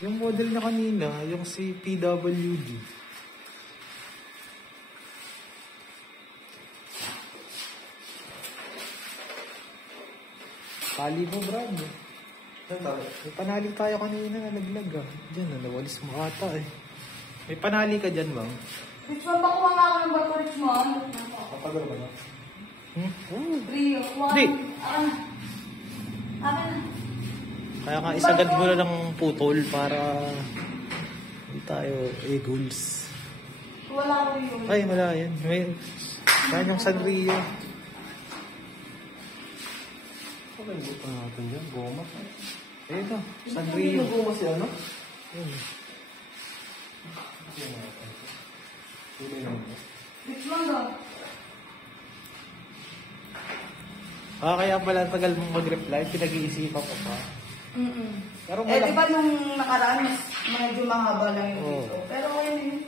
Yung model na kanina, yung si PWD. Pali mo, Brad. May panali tayo kanina na naglag ah. Diyan, nawalis mo ata eh. May panali ka dyan, bang? Richmond, pakuha nga ako ng bato, Richmond. Kapagod ba na? Rio, kuha. Hindi. Akin na. Kaya nga isagad mo na ng putol para hindi tayo goals. Wala ko yun. Ay, wala yan. May yan yung Sanrio. Ano yung buto natin dyan? Goma? Ayun na, Hindi Sanrio. yung goma siya, no? Ayun. Richmond, oh. Kaya pala tagal mong mag-reply, pinag-iisipan ko pa. Pero Eh, di ba nung nakaraan, mas medyo mahaba lang yung dito. Pero ngayon yun,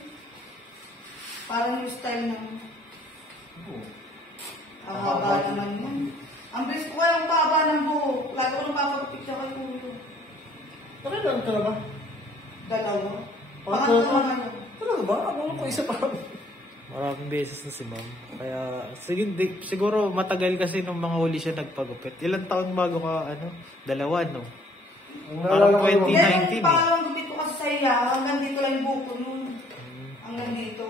parang yung style ng haba naman yun. Ang best ko kaya yung pahaba ng buhok. Lagi ko nang papagpicture kay Kuyo. Nakailan ka na ba? Dalawa. Pangatlo Pangatlo naman yun. Talaga ba? Ako ko isa pa. Maraming beses na si ma'am. Kaya, siguro matagal kasi nung mga huli siya nagpagupit. Ilang taon bago ka, dalawa, no? Parang 2019 Yan, yung pangalawang gupit ko kasi sa iya, hanggang dito lang yung buko nun. Hanggang dito.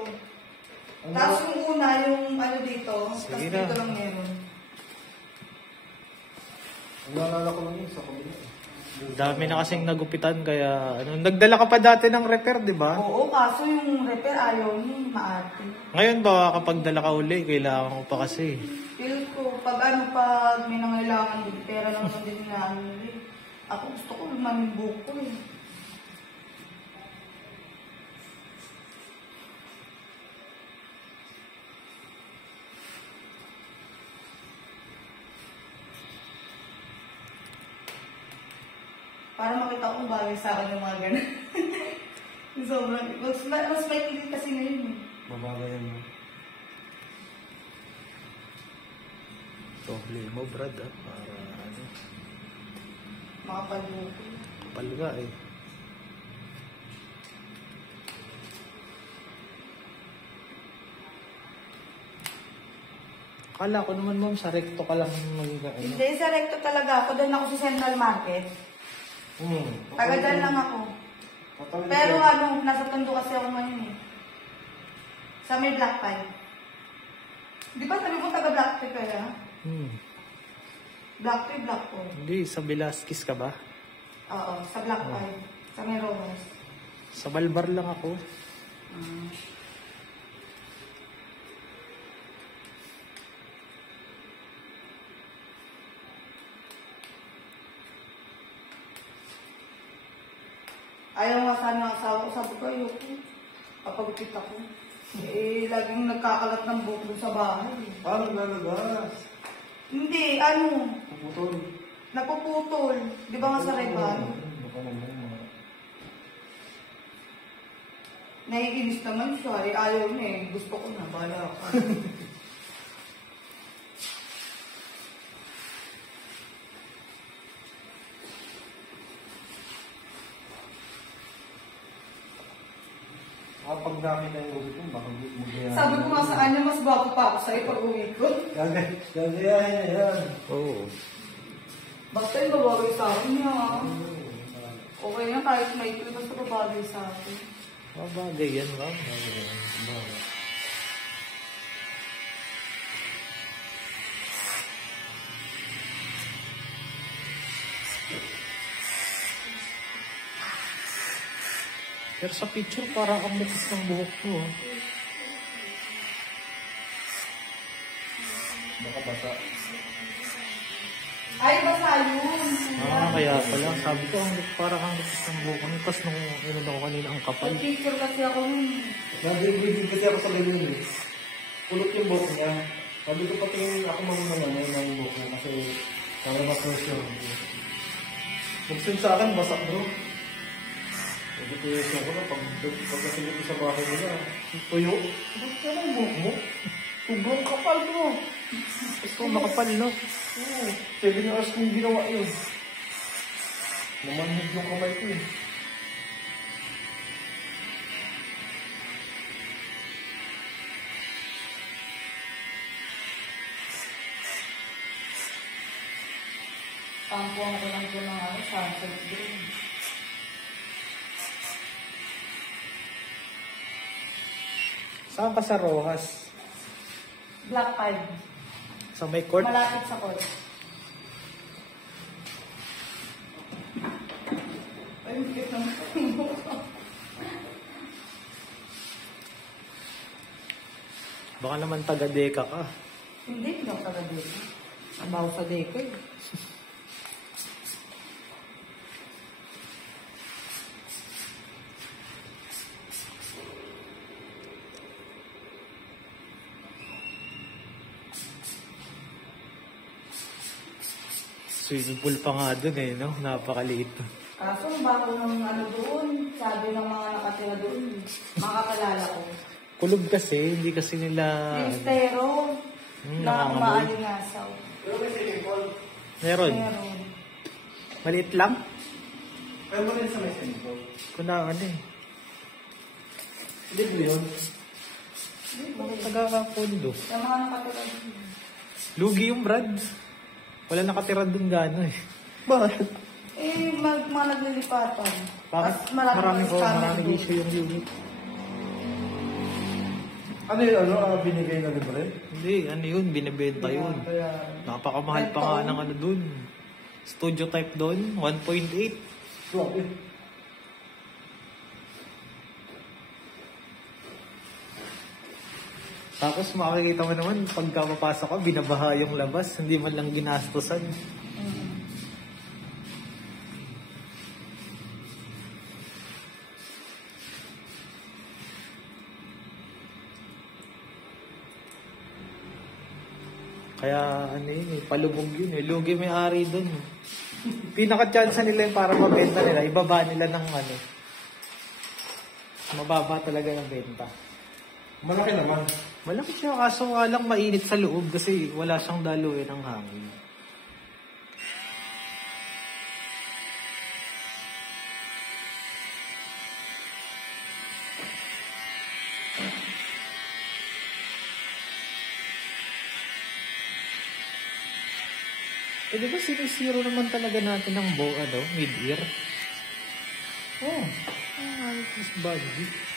Tapos yung una, yung dito, tapos Sige dito na. lang meron. Ang naalala ko lang yun sa kabila. Dami na kasing nagupitan, kaya, nagdala ka pa dati ng repair, di ba? Oo, kaso yung repair ayaw niya, maarte. Ngayon ba, kapag dala ka uli, kailangan ko pa kasi. Feel ko, pag may nangailangan din, pera naman din na ako gusto ko naman yung buko eh. Para makita ko kung bagay sa akin yung mga ganun. Sobrang, mas may kilit kasi ngayon eh. Mabagayan mo. Problema, Brad, para, Makapalbuko. palga eh. Akala ko naman, ma'am, sa recto ka lang Hindi, sa recto talaga ako. Doon ako sa Central Market. Taga dyan lang ako. Pero nasa Tondo kasi ako ngayon eh. Sa may Black Pine. Di ba sabi mo taga Black Pine kaya? Black Pine, Black Pine. Hindi, sa Velasquez ka ba? Oo, sa Black Pine. Sa may Rose. Sa Balbar lang ako. Ayaw nga sana ng asawa ko. Sabi ko, ayoko. Kapag-upit ako. Eh, laging nagkakalat ng buhok doon sa bahay. Paano lalabas? Hindi, Puputol. napuputol. Di ba nga sa Reban? Baka naman Naiinis naman siya. Eh, ayaw niya eh. Gusto ko na. Bahala ka. Kapag nakita yung ulit mo, baka mag-iyan. Sabi ko nga sa kanya, mas bago pa ako sa'yo pag uwi ko. Gagayahin na yan. Oo. Basta yung babagay sa akin niya. Okay na kahit maikli, basta babagay sa akin. Mabagay yan, ma'am. Bagay. Pero sa picture, parang ang mukis ng buhok ko. Baka bata. Ay, basta yun. Kaya pala. Sabi ko, parang ang mukis ng buhok ko. Tapos nung ako kanina, ang kapal. Picture kasi ako nun. Nag-ibig kasi ako sa ganyan eh. Pulot yung buhok niya. Sabi ko pati ako mamuna ng buhok niya kasi para ma-first yun. Magsin sa akin, basak bro. Sabi ko yung ko na, pagkasilip ko sa bahay nila, tuyo. Ba't ka ng buhok mo? Sobrang kapal bro. Ito, makapal, no? Oo, 7 hours kong ginawa yun. Namanhid yung kamay ko eh. Tampuan ko lang po ng sunset green. Saan ka sa Rojas? Black 5. Sa may court? Malapit sa court. Ay, mikit naman. Baka naman taga-deka ka. Hindi ako taga-deko. Abaw sa deko eh. Swimming pool pa nga dun eh, no? Napakaliit. Kaso ang bago ng ano doon, sabi ng mga nakatira doon, mga kakalala ko. Kulog kasi, hindi kasi nila... Estero, na nakakamay. maalingasaw. Meron. Meron. Maliit lang? Pero mo rin sa may sentro. Kung na ano eh. Hindi ko yun. Taga-kondo. Sa mga nakatira doon. Lugi yung Brad. Wala nakatira dun gano'n eh. Bakit? Eh, mga naglilipatan. Bakit? Mas maraming Maraming issue yung unit. Ano yun, binigay na libre? Hindi, ano yun, binibenta yun. Kaya, Napakamahal pa nga ng ano dun. Studio type dun, 1.8. swap eh. Tapos makikita mo naman, pagka mapasok ka, binabaha yung labas, hindi man lang ginastosan. Kaya ano yun eh, palubog yun eh. Lugi may ari dun. Pinaka-chance nila yung para mabenta nila, ibaba nila ng ano. Mababa talaga yung benta. Malaki naman. Malaki siya, kaso nga lang mainit sa loob kasi wala siyang daluin ng hangin. Eh, di ba sinisiro naman talaga natin ng mid-ear? Oh, this body.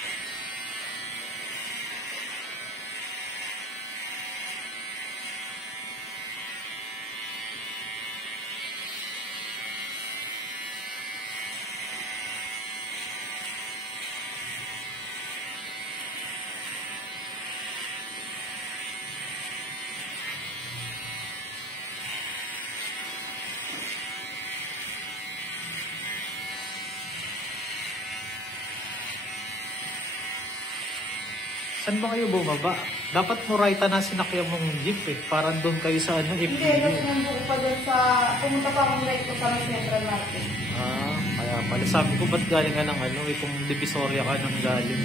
Saan ba kayo bumaba? Dapat Moraita na sinakyan mong jeep eh. Parang doon kayo sa ano, Hindi, FPU. kasi nandun pa dun sa, pumunta pa akong direct sa may Central Market. Ah, kaya pala. Sabi ko, ba't galing ka ng ano, eh, kung Divisoria ka nang galing.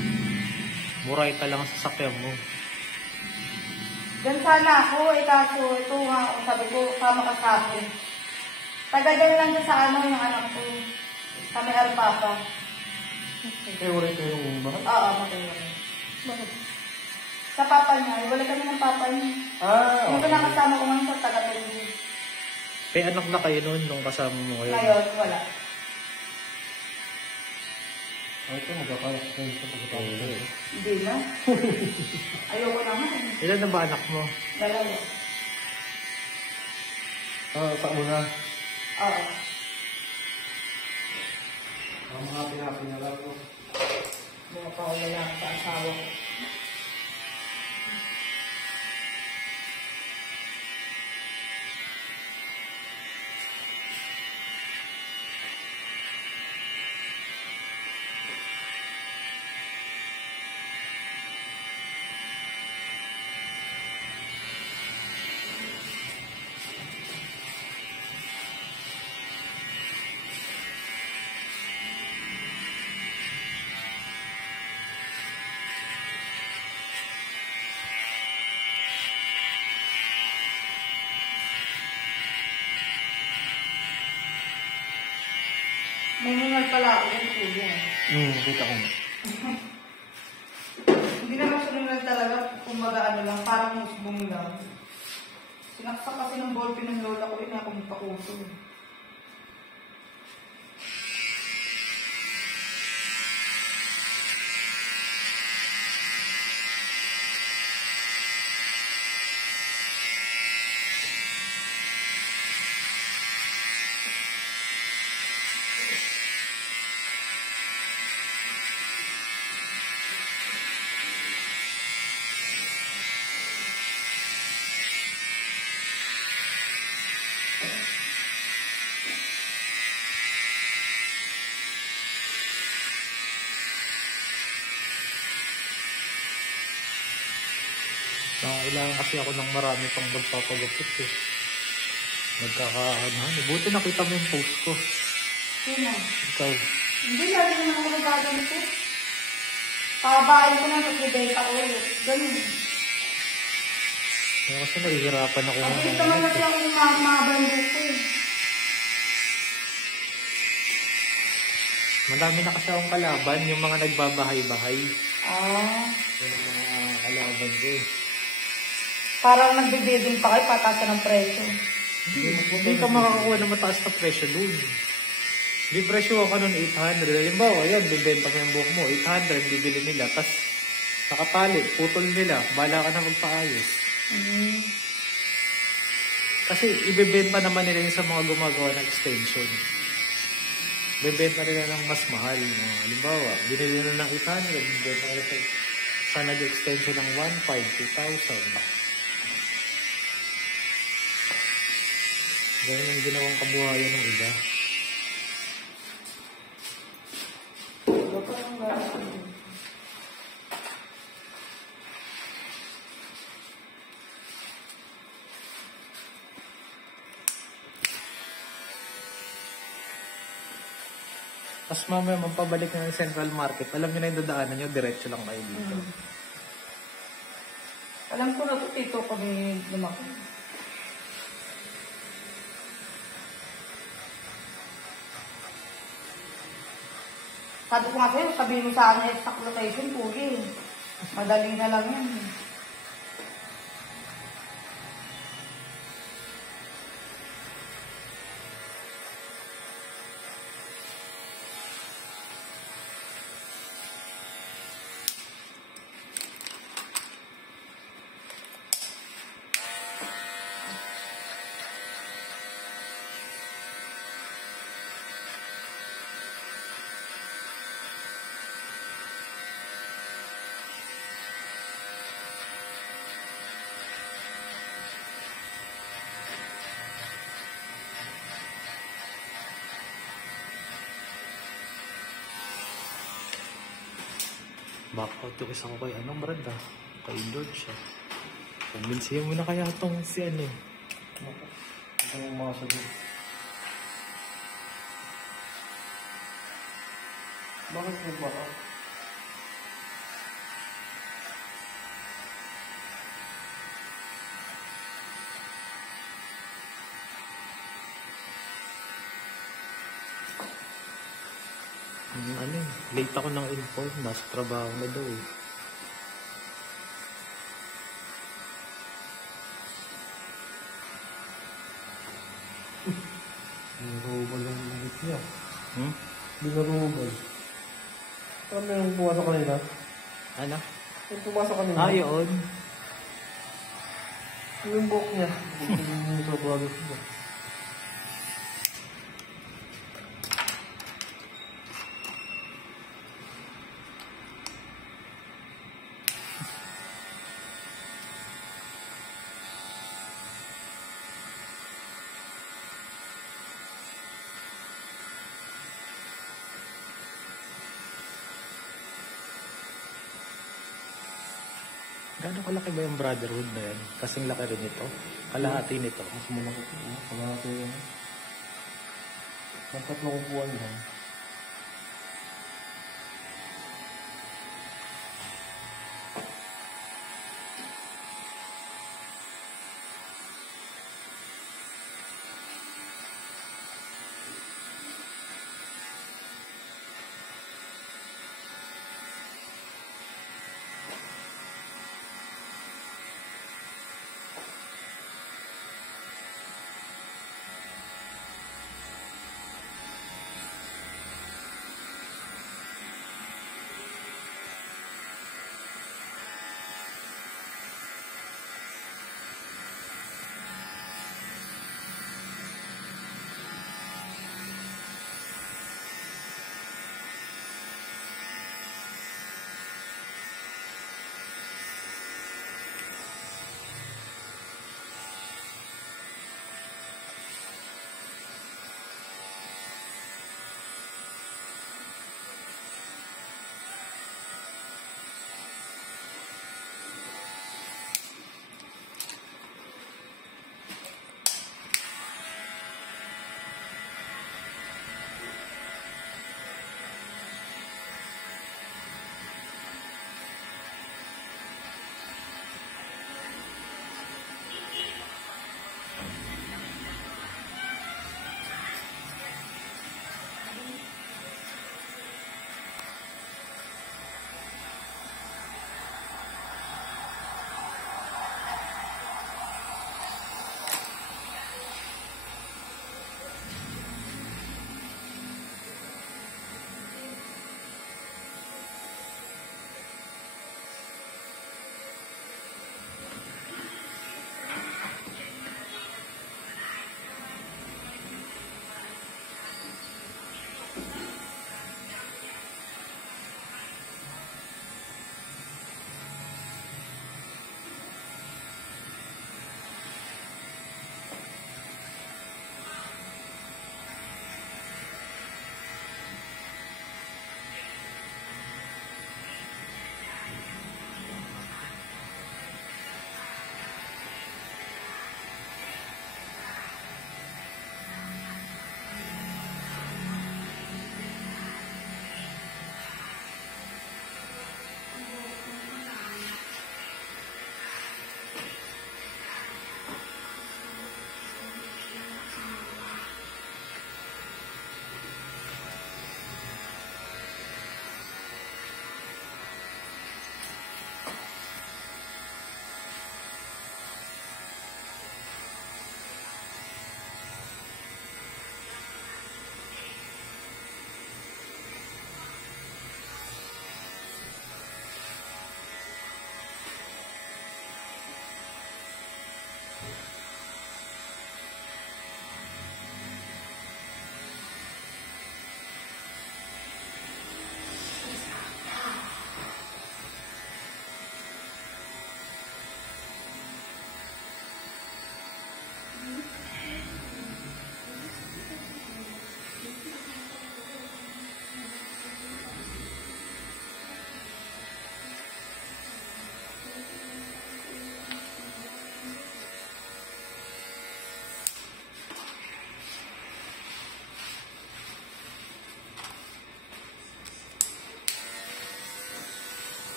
Moraita lang ang sasakyan mo. Diyan sana ako, kaso ito nga, sabi ko, kama ka sa akin. Taga-dyan lang dyan sa ano, yung anak ko. Sa may Alpapa. Kaya wala ito yung bakit? Oo, matulog. Sa papa niya, wala kami ng papa niya. Yung pinakasama ko ngayon sa taga-Tendo. May anak na kayo noon nung kasama mo kayo? Ngayon, wala. Ito, magkakalas ko yung pagkakalas. Hindi na. Ayoko naman. Ilan na ba anak mo? Dalawa. Sa una. Oo. Ang mga pinapinala ko. Mga paulala sa asawa ko. May munal pala ako yung tubo. Kita ko. Hindi naman siya munal talaga, kumbaga ano lang, parang musbong lang. Sinaksak kasi ng ballpen ng lola ko, ina akong pakuso. Nangailangan kasi ako ng marami pang magpapagupit eh. Nagkakaanahan. Buti nakita mo yung post ko. Sino? Ikaw. Hindi, lagi naman ako nagaganito. Pababain ko na sa bibenta ko. Ganun. Kaya kasi nahihirapan ako. Mabilis naman kasi ako yung mga bando ko eh. Madami na kasi akong kalaban, yung mga nagbabahay-bahay. Yung mga kalaban ko. Parang nagbibiding pa kayo, patasa ng presyo. Hindi ka makakakuha ng mataas na presyo doon. Di presyo ako nun 800. Halimbawa, yan, bibenta mo yung buhok mo. 800, bibili nila. Tapos, nakapalit, putol nila. Bala ka na magpaayos. Kasi, ibibenta naman nila yun sa mga gumagawa ng extension. Bibenta nila ng mas mahal. Halimbawa, binili nila ng 800. Bibenta nila sa nag-extension ng 1,500, 2,000. Ganyan ang ginawang kabuhayan ng iba. Tapos mamaya magpabalik na ng Central Market. Alam niyo na yung dadaanan niyo, diretso lang kayo dito. Alam ko na ito, tito kami lumaki. Sabi ko nga sa'yo, sabihin mo sa akin exact location, pugi. Madali na lang yan. Back out yung isa ko kay anong brand ah? Kay Lord siya. Kumbinsihin mo na kaya itong si ano eh. Ito yung mga sabi. Bakit mo ba ka? Ano eh, late ako ng inform, nasa trabaho na daw eh. Binarubal yung ulit niya. Hmm? Binarubal. Ano yung pumasok kanina? Ano? Yung pumasok kanina? Ah, yun. Yung buhok niya. Yung sa bago siya. Gano'ng kalaki ba yung brotherhood na yan? Kasing laki rin ito. Kalahati nito. Mas malaki ito. Kalahati yan. Ng 3 upuan lang.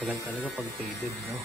Tagal talaga pag faded, no?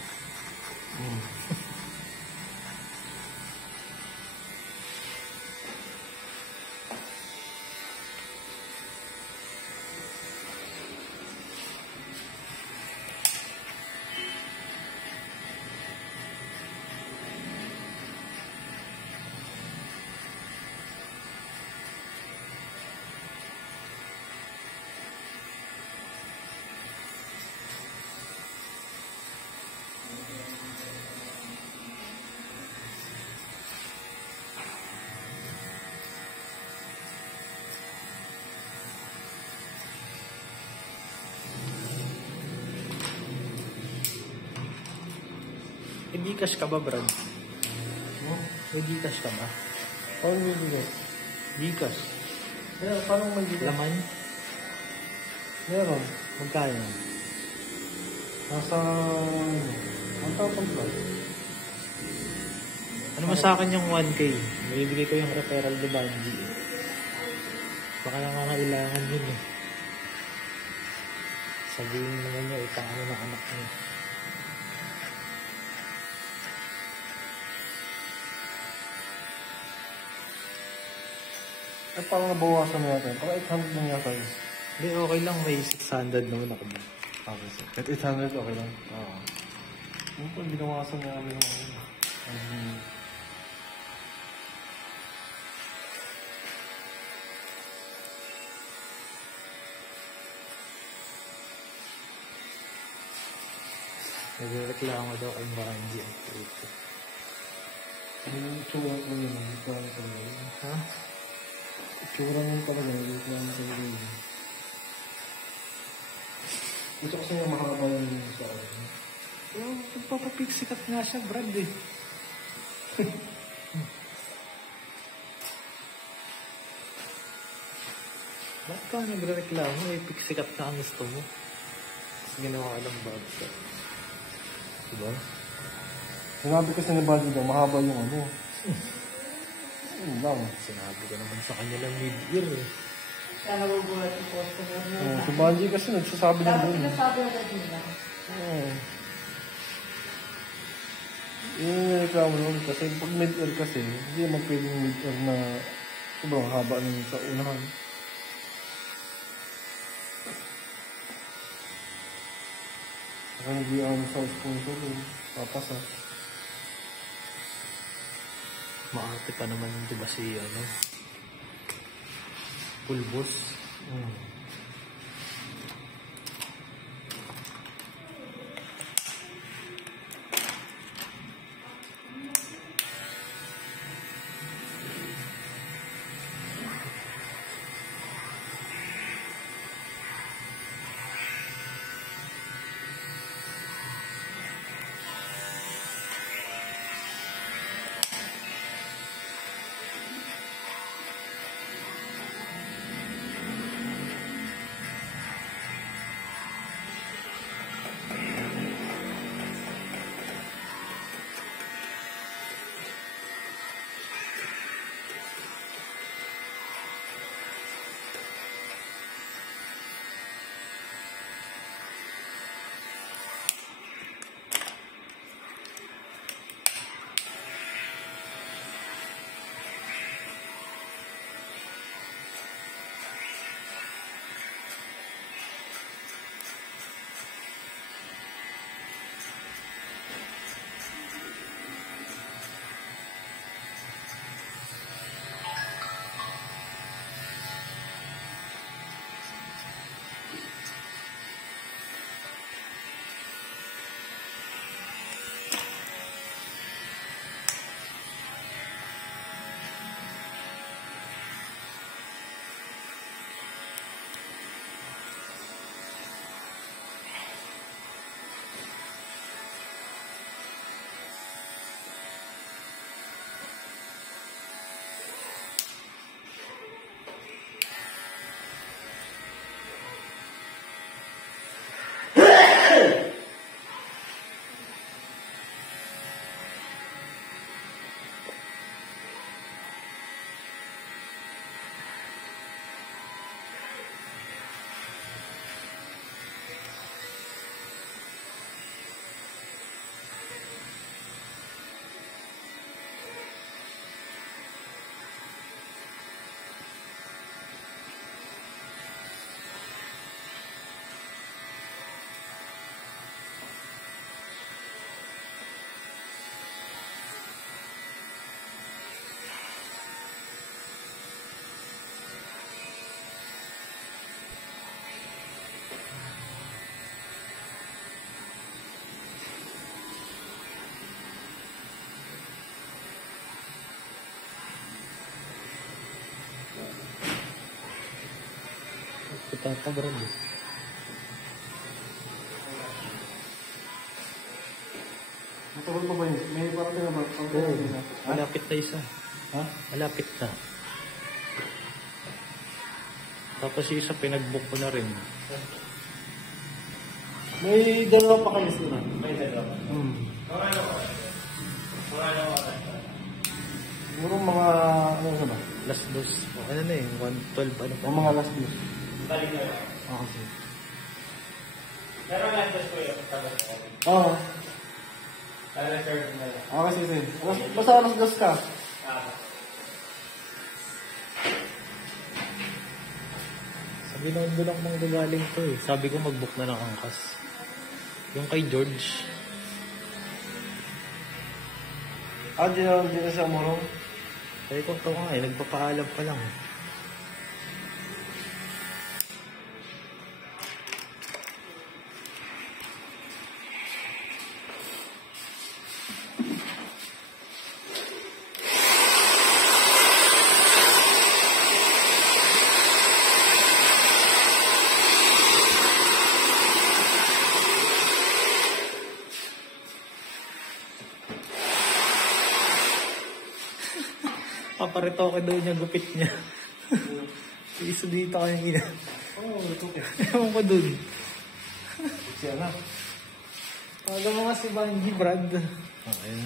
May Gcash ka ba, Brad? May Gcash ka ba? Paano may bigas? Gcash. Kaya, paano may bigas? Laman? Meron. Magkano? Nasa... 1,000 plus. Ano mo sa akin yung 1K? Bibigay ko yung referral ni Banji. Baka nangangailangan yun eh. Sabihin naman niya, itaano ng anak niya. Ay, parang nabawasan na natin. Parang 800 lang yata yun. Hindi, okay lang. May 600 naman ako ba? Okay, sir. Kahit 800, okay lang. Oo. Yung po, binawasan na namin yung... Nagreklamo daw kay Banji ang puto. Yung itsura ko yun, yung plano ko yun. Ha? Itsura mo talaga, yung plano ko yun. Gusto ko sa'yo mahaba yung sa akin. Pero magpapapiksikat nga siya, Brad eh. Ba't ka nagreklamo? Eh, piksikat na ang gusto mo. Tapos ginawa ka ng bad ka. Diba? Sinabi kasi ni Buddy daw, mahaba yung ano. Yun lang. Sinabi ko naman sa kanya lang mid-ear eh. Siya nagugulat yung customer na. Si Buddy kasi nagsasabi na Dapat doon. sinasabi agad nila. Oo. Yung reklamo nun kasi pag mid-air kasi, hindi naman pwedeng mid-air na sobrang haba nun sa unahan. Saka hindi ako sa sponsor eh. Papasa. Maarte pa naman yung diba si ano? Pulbos. Tatagrad eh. Matagal pa ba yun? May parang na ba? Oo. Malapit na isa. Ha? Malapit na. Tapos yung isa pinag-book ko na rin. May dalawa pa kayo sila. May dalawa. Siguro mga, ano na ba? Last dose. O, ano na eh. 112 ano pa. O mga last news. Balik na lang. Kasi. Pero landas ko yun. Tapos ako. Oo. Reserve na lang. Okay, sige. Basta alas dos ka. Sabi na doon ako mang gagaling to eh. Sabi ko mag-book na ng angkas. Yung kay George. Di na siya umurong. Sabi ko ito nga eh. Nagpapaalam pa lang. Paparitoke daw niya gupit niya. Iso dito kayong ina. Oo, ito ko. Ewan ko dun. Siya na. Alam mo nga si Banji, Brad. Okay.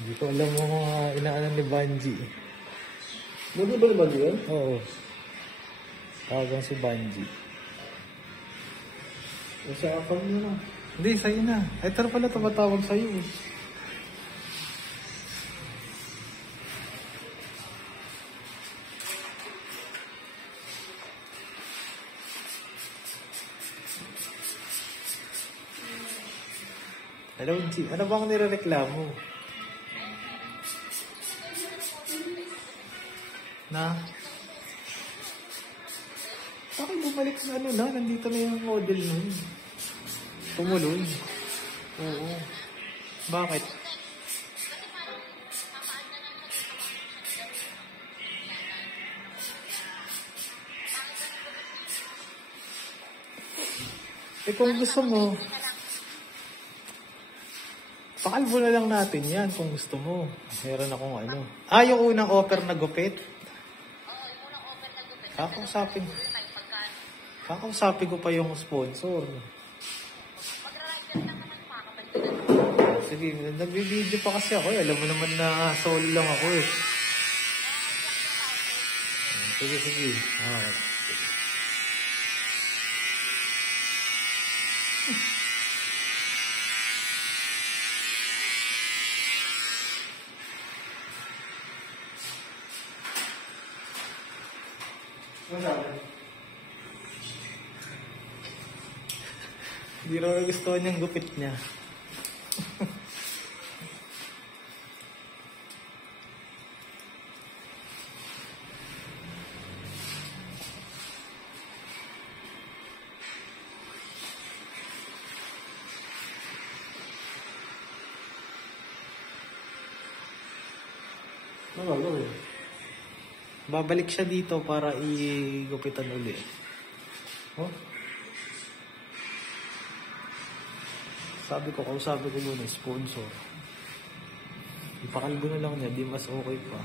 Hindi ko alam mo mga inaanan ni Banji. Bago ba ba yun? Oo. Tawagan si Banji. Sa akal nyo na. Hindi, sa'yo na. Ito na pala tumatawag sa'yo eh. Hello, G. Ano bang nirereklamo? Na? Bakit bumalik na ano na? Nandito na yung model nun. Tumuloy. Oo. Bakit? Kung gusto mo, pakalbo na lang natin yan kung gusto mo. Meron akong ano. Yung unang offer na gupit? Oo, yung unang offer na gupit. Kakausapin ko pa yung sponsor. Sige, nag-video pa kasi ako. Alam mo naman na solo lang ako eh. Sige. Hindi raw gusto niyang gupit niya. Babalik siya dito para igupitan uli. Oh? Kausapin ko muna, sponsor. Ipakalbo na lang niya, di mas okay pa.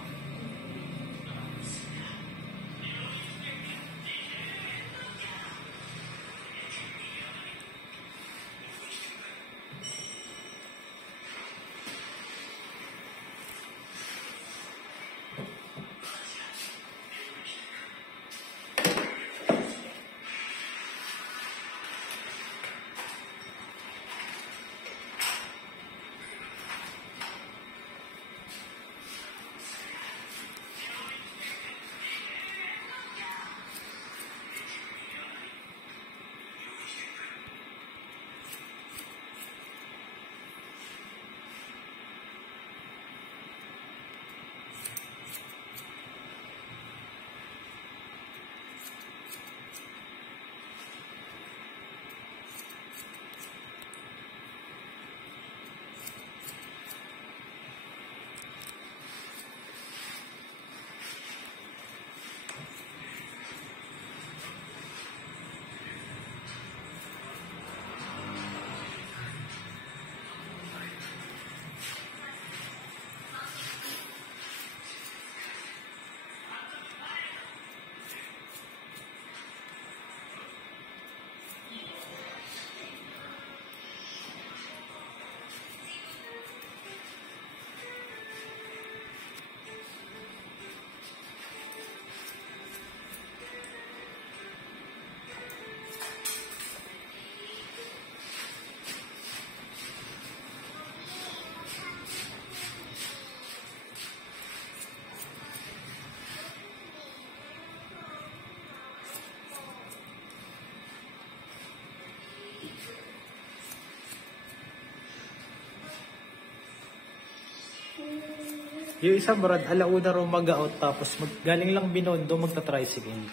Yung isa Brad, alauna raw mag-out tapos galing lang Binondo magta-tricycle.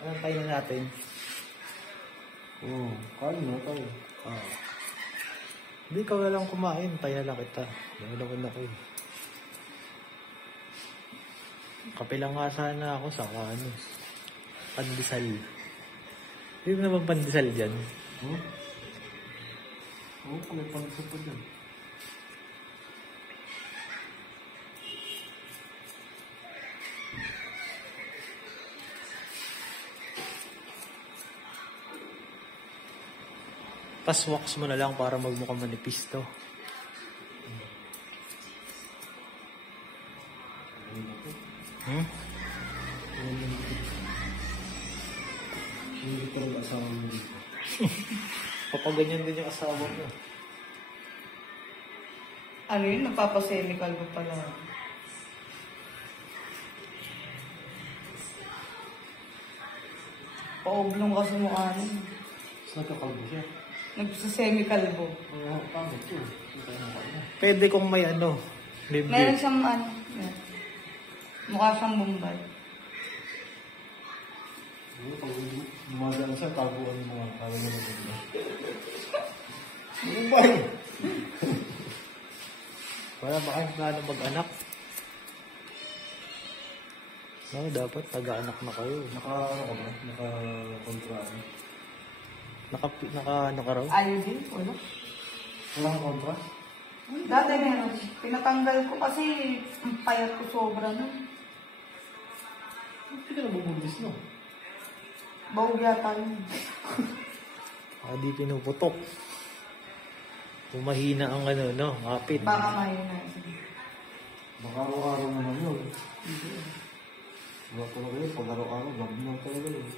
Anong tayo na natin? Oo, kain na tayo. Ah. Hindi, ikaw na lang kumain. Tayo na lang kita. Nalawan ako eh. Kape lang nga sana ako sa pandesal. Hindi mo naman pandesal dyan. Oo, may pandesal pa dyan. Tas wax mo na lang para magmukhang manipis to. Hmm? Hindi ko rin asawa mo dito. Papaganyan din yung asawa mo. Ano yun? Nagpapasemical ko pala. Paoblong kasi mukha nun. Tapos nagkakalbo siya. Nagsasemical ko. Oo, pangit yun. Pwede kung may Meron libre. siyang mukha siyang Bombay. Oo, pag dumadaan siya, kalbuan yung mga kala niya na ganda. Bombay! Para baka mag-anak. No, dapat nag-aanak na kayo. Ano ka ba? Naka-kontra. Ano ka raw? IUD? Wala. Walang kontra? Dati meron. Pinatanggal ko kasi ang payat ko sobra nun. Hindi ka nabubundis, no? Bawag yata yun. Di pinuputok. Pumahina ang kapit. Baka ngayon na. Baka araw-araw naman yun. Wala talaga yun. Pag araw-araw, gabi na talaga yun.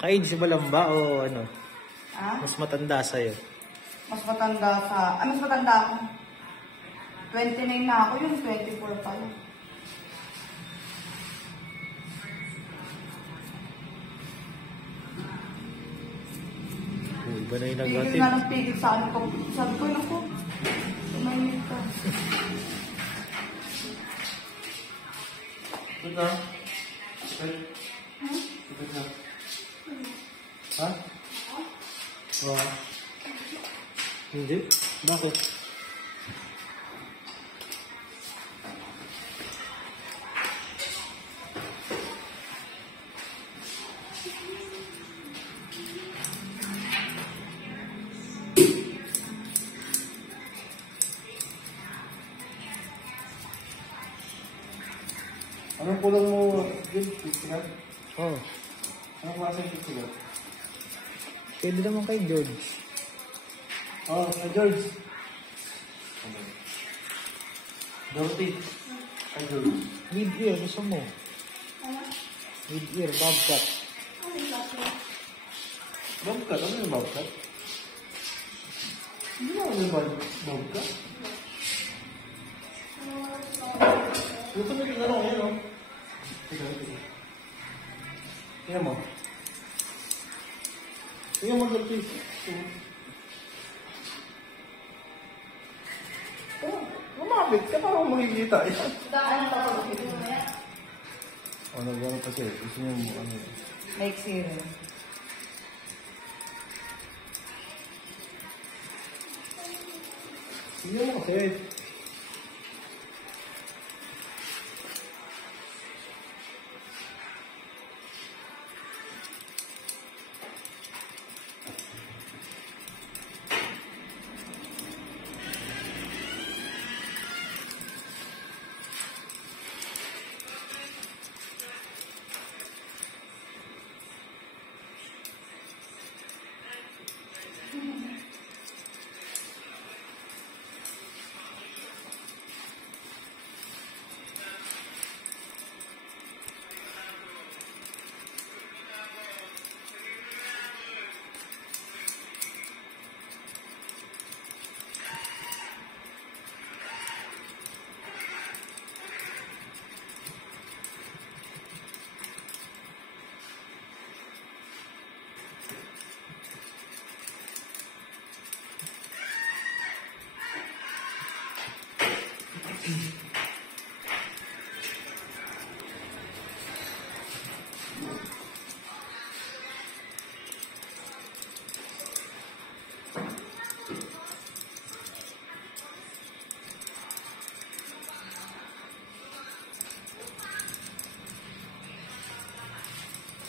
Ka-age mo lang ba o ano? Ah? Mas matanda sa'yo? Mas matanda ako. 29 na ako, yung 24 pala. Iba na yung Pigil nag-atid. na ng pigil sa ano ko. Sabi ko, naku, tumahimik ka. Ito? Ito? Ha? Oo. Hindi? Bakit? Anong kulang mo din? Pisikat? Oh, Anong klase yung pisikat? pwede naman kay George. Oh, George. Dorothy. Kay George. Mid-ear, gusto mo? Mid-ear, bobcat. Bobcat? Ano yung bobcat? Hindi na ano yung bobcat? Gusto mo yung ano ngayon, no? Tingnan mo. Tingnan mo, Dorothy. Lumapit ka para makikita yan. Daan pa ako. Oh, nagano kasi. Gusto niya mo ano yun. Like zero. Tingnan mo kasi.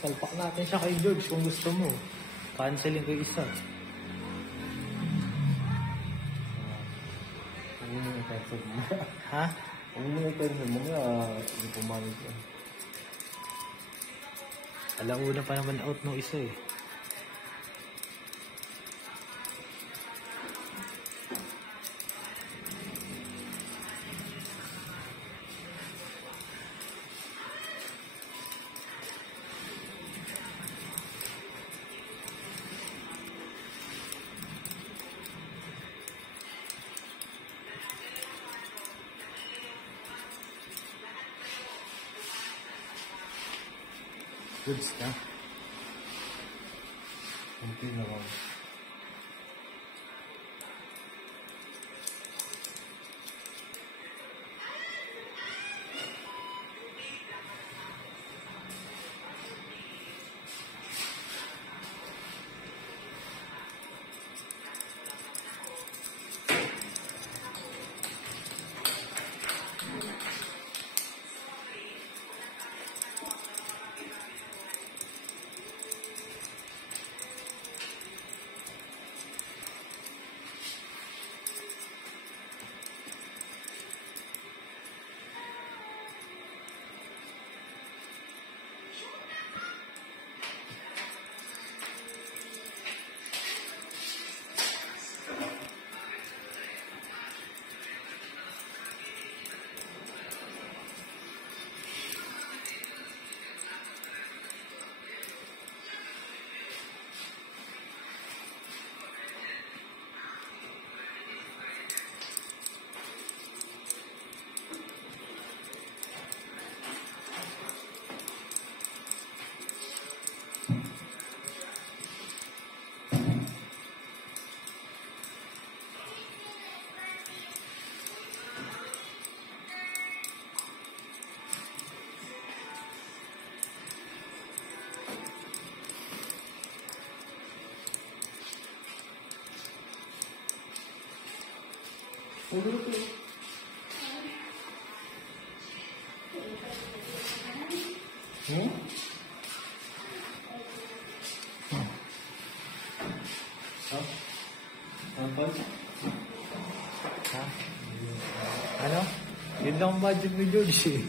Salpak natin siya kay George kung gusto mo. Cancelin ko isa. Huwag mo yung cancel mo. Ha? Huwag mo yung cancel mo nga. Hindi pumalit yan. Alauna pa naman out no isa eh. Goods ka. Kunti na lang. Ha? Ano? Yun lang ang budget ni George eh.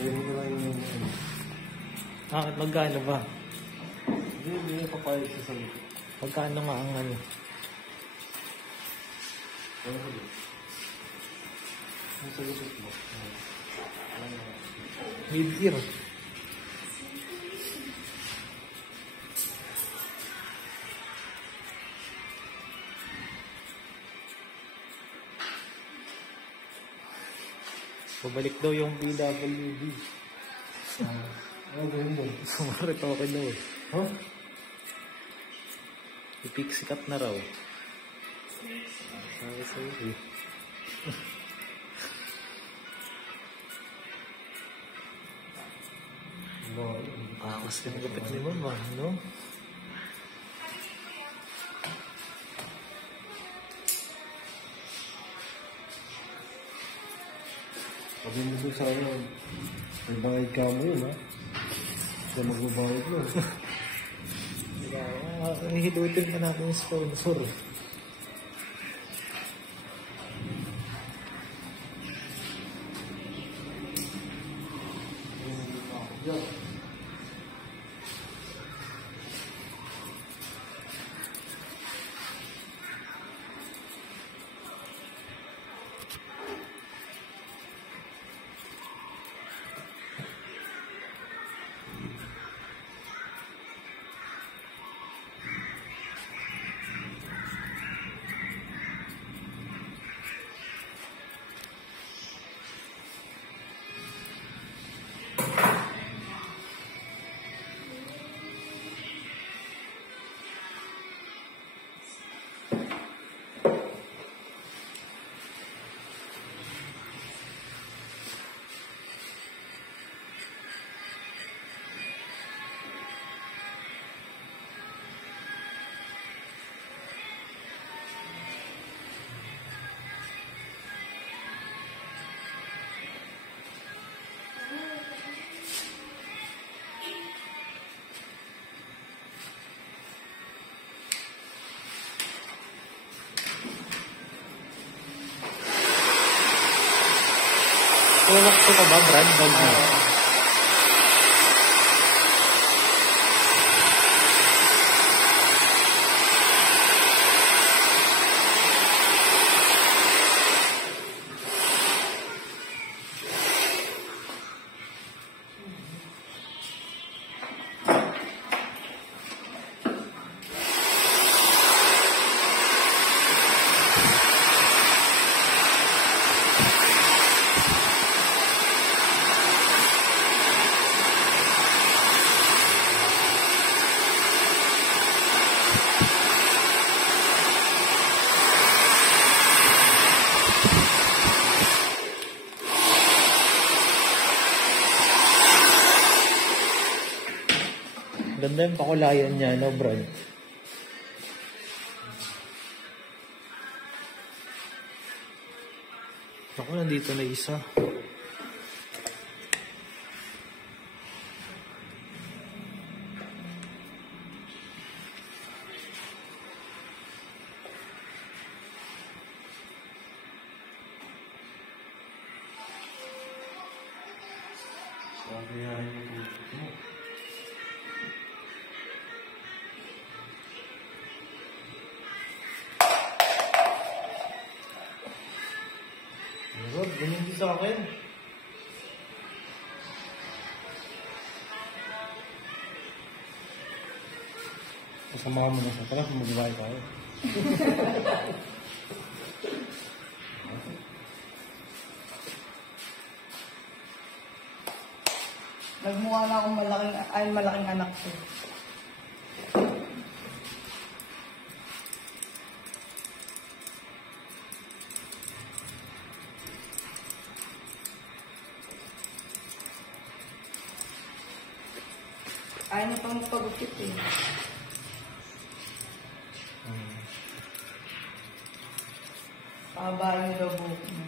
Pwede ko lang yung... At magkano ba? Hindi ko papayag sa salit. Magkano nga ang ano? Ano ko din? Ang salit mo. Mid-ear. Pabalik daw yung PWD. Ano gawin mo? Sumarit ako daw eh. Huh? I-pixie cut na raw. Sabi sa'yo eh. Akas ka ng kapit ni Mama, no? Sabi mo doon sa ano, may bayad ka mo yun, ha? Siya magbabayad mo. Hidutin pa natin yung sponsor. Walk-to ka ba, Brad? Bag mo. Ganda yung pakulayan niya, no, Brad? Ako, nandito na isa. Ganyan din sa akin. Kasama ka muna sa talas, mag-iwai tayo. Nagmukha na akong malaking anak ko. Ayaw na pang magpagupit eh. Pabahin daw buhok mo.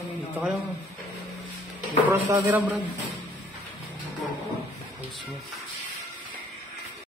Dito kayo. May front camera, Brad. Ayos mo.